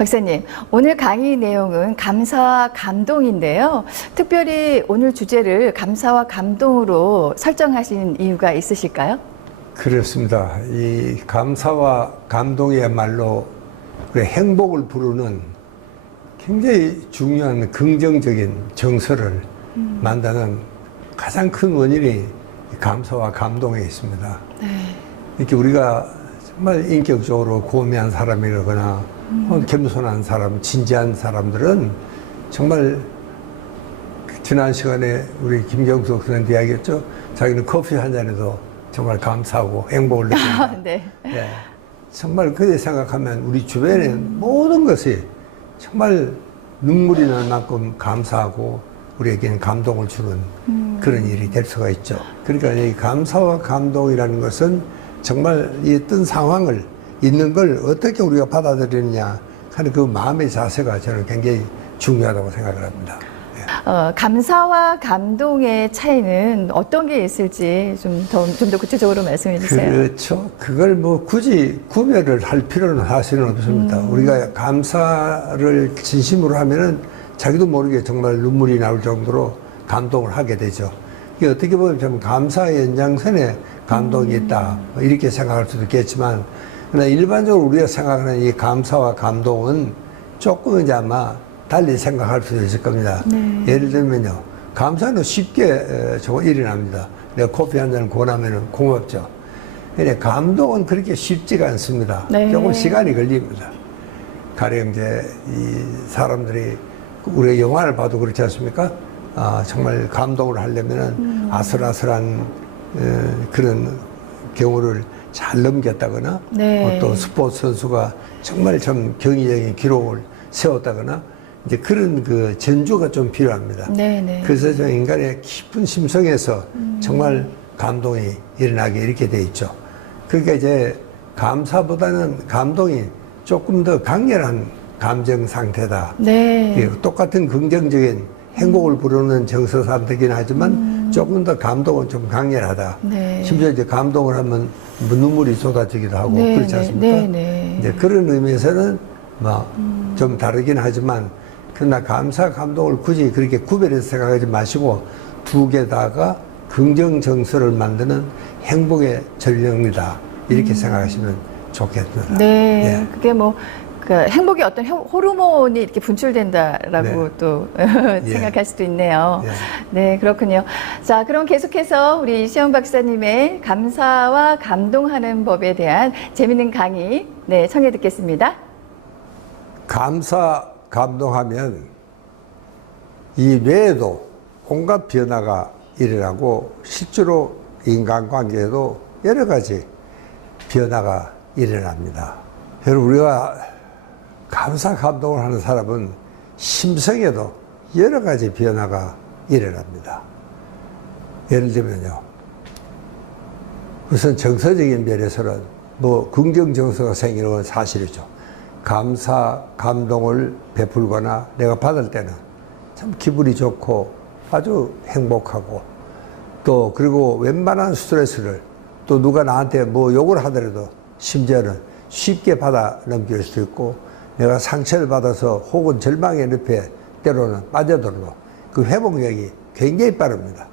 박사님, 오늘 강의 내용은 감사와 감동인데요. 특별히 오늘 주제를 감사와 감동으로 설정하신 이유가 있으실까요? 그렇습니다. 이 감사와 감동이야말로 우리 행복을 부르는 굉장히 중요한 긍정적인 정서를 만드는 가장 큰 원인이 감사와 감동에 있습니다. 네. 이렇게 우리가 정말 인격적으로 고매한 사람이라거나 겸손한 사람, 진지한 사람들은 정말 지난 시간에 우리 김경숙 선생님도 이야기했죠. 자기는 커피 한 잔에도 정말 감사하고 행복을 느낀다. 네. 예, 정말 그렇게 생각하면 우리 주변의 모든 것이 정말 눈물이 날 만큼 감사하고 우리에게는 감동을 주는 그런 일이 될 수가 있죠. 그러니까 이 감사와 감동이라는 것은 정말 이 어떤 상황을 있는 걸 어떻게 우리가 받아들이느냐 하는 그 마음의 자세가 저는 굉장히 중요하다고 생각을 합니다. 감사와 감동의 차이는 어떤 게 있을지 좀 더 구체적으로 말씀해 주세요. 그렇죠. 그걸 뭐 굳이 구별을 할 필요는 사실은 없습니다. 우리가 감사를 진심으로 하면은 자기도 모르게 정말 눈물이 나올 정도로 감동을 하게 되죠. 이게 어떻게 보면 좀 감사의 연장선에 감동이 있다. 이렇게 생각할 수도 있겠지만, 그러나 일반적으로 우리가 생각하는 이 감사와 감동은 조금 이제 아마 달리 생각할 수도 있을 겁니다. 네. 예를 들면요. 감사는 쉽게 일어납니다. 내가 커피 한 잔을 권하면 고맙죠. 근데 감동은 그렇게 쉽지가 않습니다. 네. 조금 시간이 걸립니다. 가령 이제 이 사람들이 우리가 영화를 봐도 그렇지 않습니까? 정말 감동을 하려면은 아슬아슬한 그런 경우를 잘 넘겼다거나 네. 또 스포츠 선수가 정말 좀 경이적인 기록을 세웠다거나 이제 그런 그 전주가 좀 필요합니다. 네. 그래서 저 인간의 깊은 심성에서 정말 감동이 일어나게 이렇게 돼 있죠. 그러니까 이제 감사보다는 감동이 조금 더 강렬한 감정 상태다. 네. 예, 똑같은 긍정적인 행복을 부르는 정서상태긴 하지만 조금 더 감동은 좀 강렬하다. 네. 심지어 이제 감동을 하면 눈물이 쏟아지기도 하고 네, 그렇지 않습니까? 네. 이제 그런 의미에서는 뭐 좀 다르긴 하지만 그러나 감사, 감동을 굳이 그렇게 구별해서 생각하지 마시고 두 개 다가 긍정 정서를 만드는 행복의 전령이다. 이렇게 생각하시면 좋겠습니다. 네. 예. 그게 뭐 그 행복의 어떤 호르몬이 이렇게 분출된다라고 네. 또 예. 생각할 수도 있네요. 예. 네, 그렇군요. 자, 그럼 계속해서 우리 이시영 박사님의 감사와 감동하는 법에 대한 재밌는 강의 청해 듣겠습니다. 감사, 감동하면 이 뇌에도 온갖 변화가 일어나고 실제로 인간관계에도 여러 가지 변화가 일어납니다. 여러분, 우리가 감사, 감동을 하는 사람은 심성에도 여러 가지 변화가 일어납니다. 예를 들면요. 우선 정서적인 면에서는 뭐 긍정 정서가 생기는 건 사실이죠. 감사, 감동을 베풀거나 내가 받을 때는 참 기분이 좋고 아주 행복하고 또 그리고 웬만한 스트레스를 또 누가 나한테 뭐 욕을 하더라도 심지어는 쉽게 받아 넘길 수 있고 내가 상처를 받아서 혹은 절망의 늪에 때로는 빠져들어도 그 회복력이 굉장히 빠릅니다.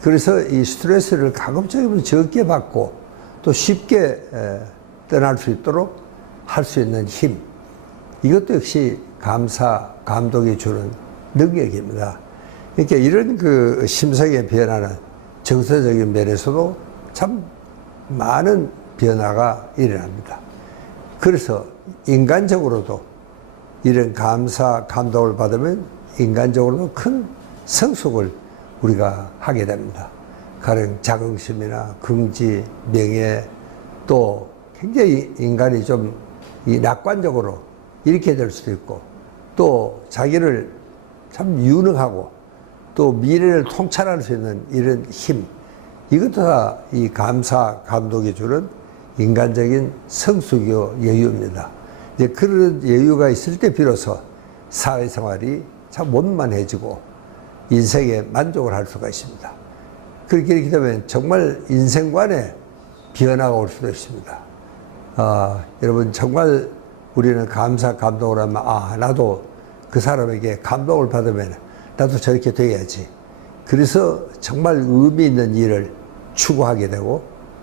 그래서 이 스트레스를 가급적이면 적게 받고 또 쉽게 떠날 수 있도록 할 수 있는 힘, 이것도 역시 감사, 감동이 주는 능력입니다. 그러니까 이런 그 심성의 변화는 정서적인 면에서도 참 많은 변화가 일어납니다. 그래서 인간적으로도 이런 감사, 감동을 받으면 인간적으로도 큰 성숙을 우리가 하게 됩니다. 가령 자긍심이나 긍지, 명예, 또 굉장히 인간이 좀 이 낙관적으로 이렇게 될 수도 있고 또 자기를 참 유능하고 또 미래를 통찰할 수 있는 이런 힘, 이것도 다 이 감사, 감동이 주는 인간적인 성숙이요 여유입니다. 이제 그런 여유가 있을 때 비로소 사회생활이 참 원만해지고 인생에 만족을 할 수가 있습니다. 그렇게 되면 정말 인생관에 변화가 올 수도 있습니다. 여러분 정말 우리는 감사, 감동을 하면, 아, 나도 그 사람에게 감동을 받으면 나도 저렇게 돼야지. 그래서 정말 의미 있는 일을 추구하게 되고,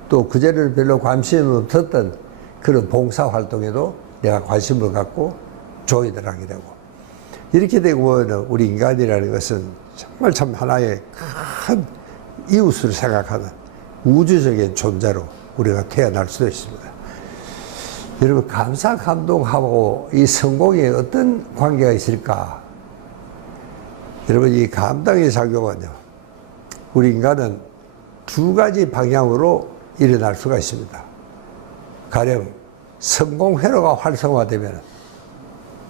또 그전에는 별로 관심이 없었던 그런 봉사활동에도 내가 관심을 갖고 조인을 하게 되고, 이렇게 되고 보면 우리 인간이라는 것은 정말 참 하나의 큰 이웃을 생각하는 우주적인 존재로 우리가 태어날 수도 있습니다. 여러분, 감사, 감동하고 이 성공에 어떤 관계가 있을까? 여러분, 이 감동의 작용은요, 우리 인간은 두 가지 방향으로 일어날 수가 있습니다. 가령 성공 회로가 활성화되면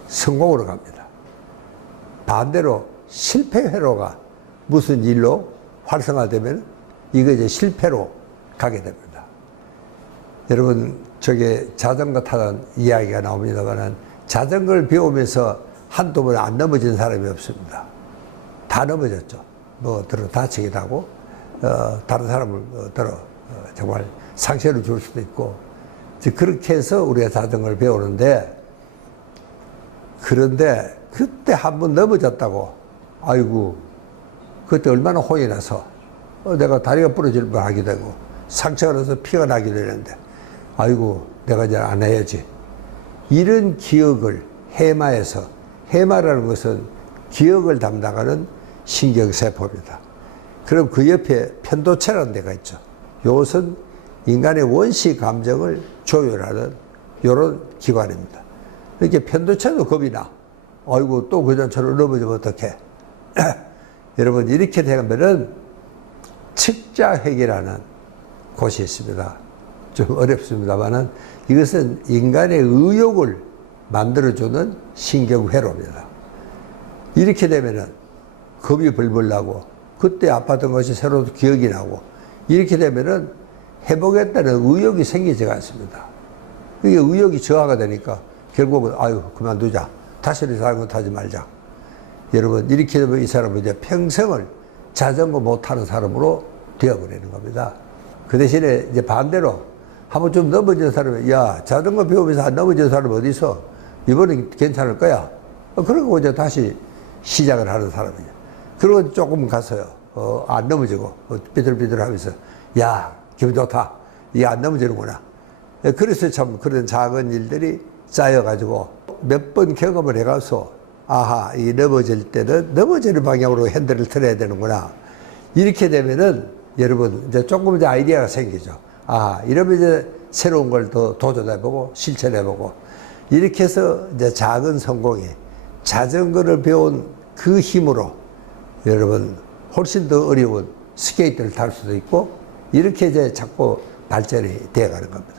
성공으로 갑니다. 반대로 실패 회로가 무슨 일로 활성화되면 이거 이제 실패로 가게 됩니다. 여러분, 저게 자전거 타는 이야기가 나옵니다만, 자전거를 배우면서 한두 번 안 넘어진 사람이 없습니다. 다 넘어졌죠. 뭐 들어 다치기도 하고, 다른 사람을 정말 상처를 줄 수도 있고, 그렇게 해서 우리가 자전거를 배우는데, 그런데 그때 한 번 넘어졌다고, 아이고, 그때 얼마나 혼이 나서 내가 다리가 부러질 뻔하게 되고 상처가 나서 피가 나게 되는데, 아이고, 내가 이제 안 해야지. 이런 기억을 해마에서, 해마라는 것은 기억을 담당하는 신경세포입니다. 그럼 그 옆에 편도체라는 데가 있죠. 이것은 인간의 원시 감정을 조율하는 이런 기관입니다. 이렇게 편도체도 겁이 나. 아이고, 또 그전처럼 넘어지면 어떡해. 여러분, 이렇게 되면은 측자회계라는 곳이 있습니다. 좀 어렵습니다만은 이것은 인간의 의욕을 만들어주는 신경회로입니다. 이렇게 되면은 겁이 벌벌 나고, 그때 아팠던 것이 새로 기억이 나고, 이렇게 되면은 해보겠다는 의욕이 생기지가 않습니다. 이게 의욕이 저하가 되니까 결국은, 아유, 그만두자. 다시는 자전거 타지 말자. 여러분, 이렇게 되면 이 사람은 이제 평생을 자전거 못 타는 사람으로 되어버리는 겁니다. 그 대신에 이제 반대로 한번 좀 넘어진 사람이, 야, 자전거 배우면서 안 넘어진 사람 어디 있어? 이번엔 괜찮을 거야. 그러고 이제 다시 시작을 하는 사람이죠. 그리고 조금 가서요, 안 넘어지고, 삐뚤삐뚤 하면서, 야, 기분 좋다. 이게 안 넘어지는구나. 그래서 참 그런 작은 일들이 쌓여가지고 몇 번 경험을 해가서, 아하, 이 넘어질 때는 넘어지는 방향으로 핸들을 틀어야 되는구나. 이렇게 되면은 여러분, 이제 조금 이제 아이디어가 생기죠. 아, 이러면 이제 새로운 걸 더 도전해보고 실천해보고, 이렇게 해서 이제 작은 성공이 자전거를 배운 그 힘으로 여러분 훨씬 더 어려운 스케이트를 탈 수도 있고, 이렇게 이제 자꾸 발전이 되어가는 겁니다.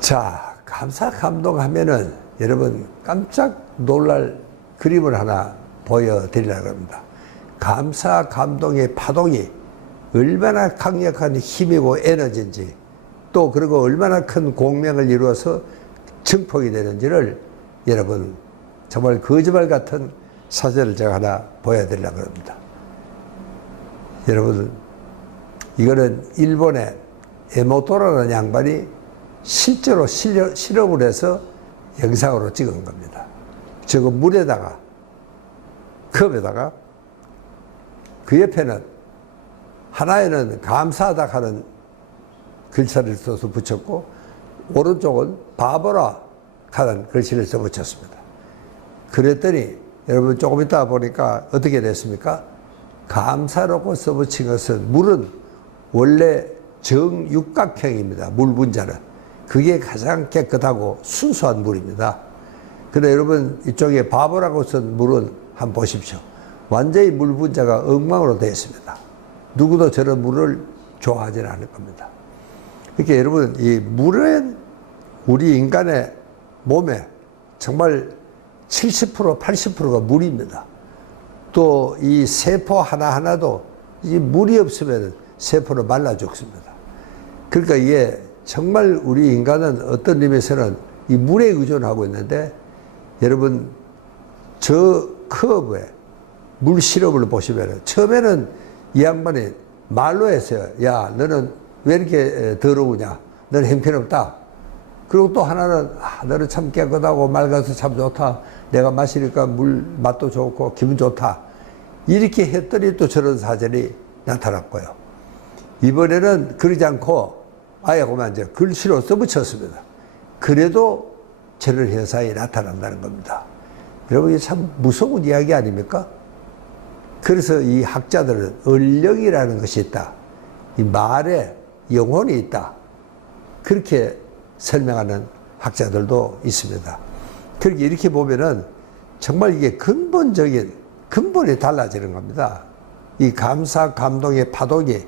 자, 감사, 감동하면은 여러분 깜짝 놀랄 그림을 하나 보여드리려고 합니다. 감사, 감동의 파동이 얼마나 강력한 힘이고 에너지인지, 또 그리고 얼마나 큰 공명을 이루어서 증폭이 되는지를 여러분 정말 거짓말 같은 사진을 제가 하나 보여드리려고 합니다. 여러분, 이거는 일본의 에모토라는 양반이 실제로 실험을 해서 영상으로 찍은 겁니다. 저거 물에다가, 컵에다가, 그 옆에는 하나에는 감사하다 하는 글자를 써서 붙였고, 오른쪽은 바보라 하는 글씨를 써 붙였습니다. 그랬더니 여러분 조금 있다 보니까 어떻게 됐습니까? 감사라고 써 붙인 것은, 물은 원래 정육각형입니다. 물 분자는. 그게 가장 깨끗하고 순수한 물입니다. 근데 여러분 이쪽에 바보라고 쓴 물은 한번 보십시오. 완전히 물 분자가 엉망으로 되어 있습니다. 누구도 저런 물을 좋아하지는 않을 겁니다. 그러니까 여러분, 이 물은 우리 인간의 몸에 정말 70%, 80%가 물입니다. 또 이 세포 하나하나도 이 물이 없으면 세포는 말라 죽습니다. 그러니까 이게 정말 우리 인간은 어떤 의미에서는 이 물에 의존하고 있는데, 여러분 저 컵에 물 시럽을 보시면 처음에는 이 양반이 말로 했어요. 야, 너는 왜 이렇게 더러우냐? 너는 형편없다. 그리고 또 하나는 너는 참 깨끗하고 맑아서 참 좋다. 내가 마시니까 물 맛도 좋고 기분 좋다. 이렇게 했더니 또 저런 사진이 나타났고요. 이번에는 그러지 않고 아예 그만 이제 글씨로 써붙였습니다. 그래도 저런 현상이 나타난다는 겁니다. 여러분, 이게 참 무서운 이야기 아닙니까? 그래서 이 학자들은 얼령이라는 것이 있다. 이 말에 영혼이 있다. 그렇게 설명하는 학자들도 있습니다. 그렇게 이렇게 보면은 정말 이게 근본이 달라지는 겁니다. 이 감사, 감동의 파동이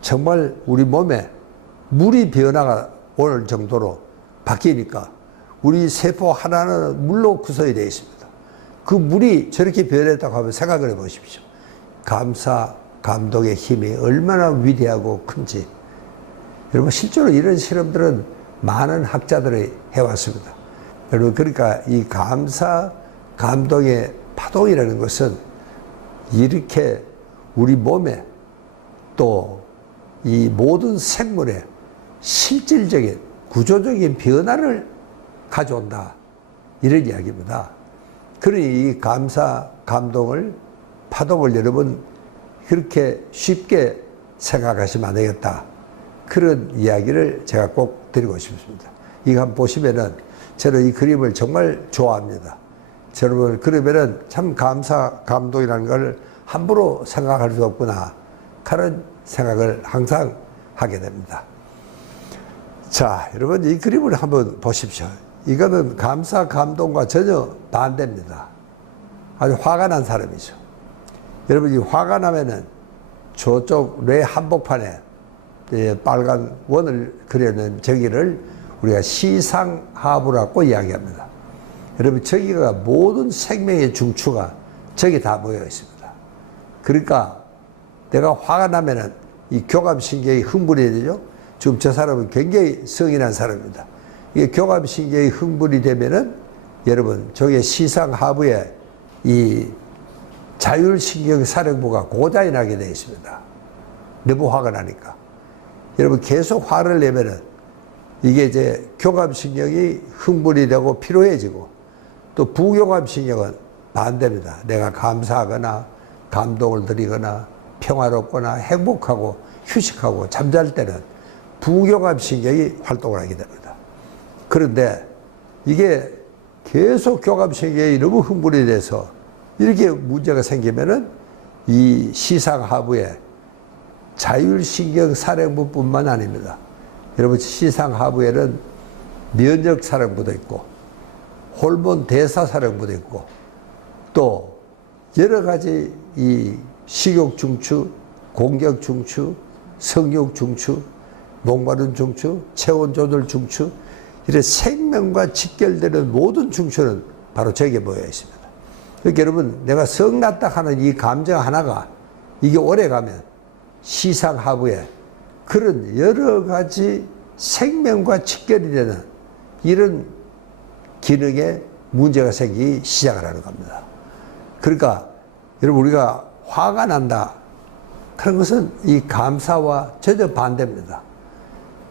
정말 우리 몸에 물이 변화가 올 정도로 바뀌니까 우리 세포 하나는 물로 구성이 되어 있습니다. 그 물이 저렇게 변했다고 하면 생각을 해 보십시오. 감사, 감동의 힘이 얼마나 위대하고 큰지. 여러분, 실제로 이런 실험들은 많은 학자들이 해왔습니다. 여러분, 그러니까 이 감사, 감동의 파동이라는 것은 이렇게 우리 몸에 또 이 모든 생물에 실질적인 구조적인 변화를 가져온다. 이런 이야기입니다. 그러니 이 감사, 감동을, 파동을 여러분 그렇게 쉽게 생각하시면 안 되겠다. 그런 이야기를 제가 꼭 드리고 싶습니다. 이거 한번 보시면은 저는 이 그림을 정말 좋아합니다. 여러분, 그러면은 참 감사, 감동이라는 걸 함부로 생각할 수 없구나. 그런 생각을 항상 하게 됩니다. 자, 여러분, 이 그림을 한번 보십시오. 이거는 감사, 감동과 전혀 반대입니다. 아주 화가 난 사람이죠. 여러분, 이 화가 나면은 저쪽 뇌 한복판에 빨간 원을 그려놓은 저기를 우리가 시상하부라고 이야기합니다. 여러분, 저기가 모든 생명의 중추가 저기 다 모여 있습니다. 그러니까 내가 화가 나면은 이 교감신경이 흥분이 되죠. 지금 저 사람은 굉장히 성이 난 사람입니다. 이게 교감신경이 흥분이 되면은 여러분, 저기 시상하부에 이 자율신경사령부가 고장이 나게 되어 있습니다. 너무 화가 나니까. 여러분, 계속 화를 내면은 이게 이제 교감신경이 흥분이 되고 피로해지고, 또 부교감신경은 반대입니다. 내가 감사하거나 감동을 드리거나 평화롭거나 행복하고 휴식하고 잠잘 때는 부교감신경이 활동을 하게 됩니다. 그런데 이게 계속 교감신경이 너무 흥분이 돼서 이렇게 문제가 생기면은 이 시상하부에 자율신경사령부뿐만 아닙니다. 여러분, 시상하부에는 면역사령부도 있고 호르몬 대사사령부도 있고 또 여러 가지 이 식욕중추, 공격중추, 성욕중추, 목마른 중추, 체온조절중추, 이런 생명과 직결되는 모든 중추는 바로 저기에 모여 있습니다. 그러니까 여러분, 내가 성났다 하는 이 감정 하나가 이게 오래 가면 시상하부에 그런 여러 가지 생명과 직결이 되는 이런 기능에 문제가 생기기 시작을 하는 겁니다. 그러니까 여러분, 우리가 화가 난다. 그런 것은 이 감사와 전혀 반대입니다.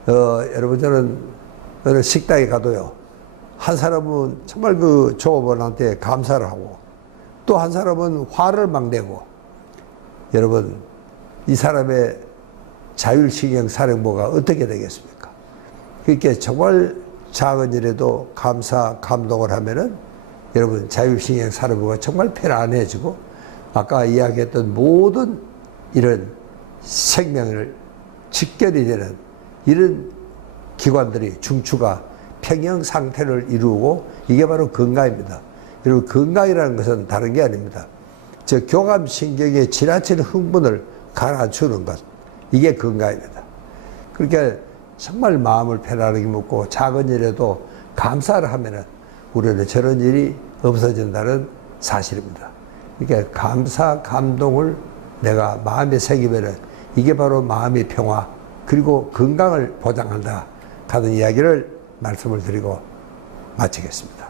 여러분, 저는 어느 식당에 가도요, 한 사람은 정말 그 종업원한테 감사를 하고 또 한 사람은 화를 막 내고, 여러분, 이 사람의 자율신경사령부가 어떻게 되겠습니까? 그렇게 정말 작은 일에도 감사, 감동을 하면은 여러분, 자율신경사령부가 정말 편안해지고 아까 이야기했던 모든 이런 생명을 직결이 되는 이런 기관들이, 중추가 평형 상태를 이루고 이게 바로 건강입니다. 여러분, 건강이라는 것은 다른 게 아닙니다. 저 교감신경의 지나친 흥분을 가라앉히는 것, 이게 건강입니다. 그러니까 정말 마음을 편안하게 먹고 작은 일에도 감사를 하면은 우리는 저런 일이 없어진다는 사실입니다. 그러니까 감사, 감동을 내가 마음에 새기면은 이게 바로 마음의 평화 그리고 건강을 보장한다 하는 이야기를 말씀을 드리고 마치겠습니다.